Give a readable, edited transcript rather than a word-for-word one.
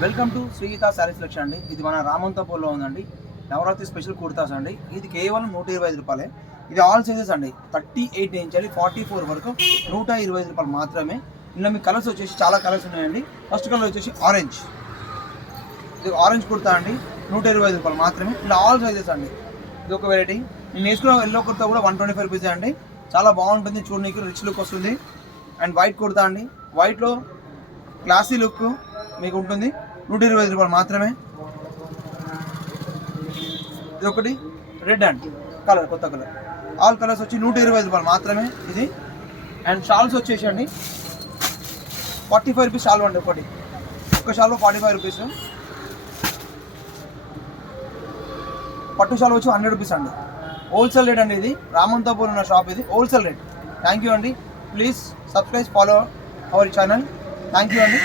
Welcome to శ్రీగీత sari selection అండి. ఇది మన రామంతపూర్లో ఉందండి. నవరాత్రి స్పెషల్ కుర్తాస్ అండి. ఇది కేవలం 125 రూపాయలే. ఇది ఆల్ సైజెస్ అండి. 38 నుంచి 44 వరకు 125 రూపాయలు మాత్రమే. ఇందులో మీ కలర్స్ వచ్చేసి చాలా కలర్స్ ఉన్నాయండి. ఫస్ట్ కలర్ వచ్చేసి ఆరెంజ్. ఇది ఆరెంజ్ కుర్తా అండి, 125 రూపాయలు మాత్రమే. ఇలా ఆల్ సైజెస్ అండి. ఇది ఒక వెరైటీ. నేను వేసుకున్న ఎల్లో కుర్తా కూడా 125 రూపీస్ అండి. చాలా బాగుంటుంది, చూడడానికి రిచ్ లుక్ వస్తుంది. అండ్ వైట్ కుర్తా అండి, వైట్లో క్లాసీ లుక్ మీకు ఉంటుంది. 125 రూపాయలు మాత్రమే. ఇది ఒకటి రెడ్ అండి, కలర్ కొత్త కలర్. ఆల్ కలర్స్ వచ్చి 125 రూపాయలు మాత్రమే ఇది. అండ్ షాల్స్ వచ్చేసి అండి 45 రూపీస్ షాల్ అండి. ఒక షాల్లో 45 రూపీస్. పట్టు షాల్ వచ్చి 100 రూపీస్ అండి. హోల్సేల్ రేట్ అండి. ఇది రామంతపూర్ ఉన్న షాప్, ఇది హోల్సేల్ రేట్. థ్యాంక్ యూ అండి. Please subscribe, follow our channel. Thank you అండి.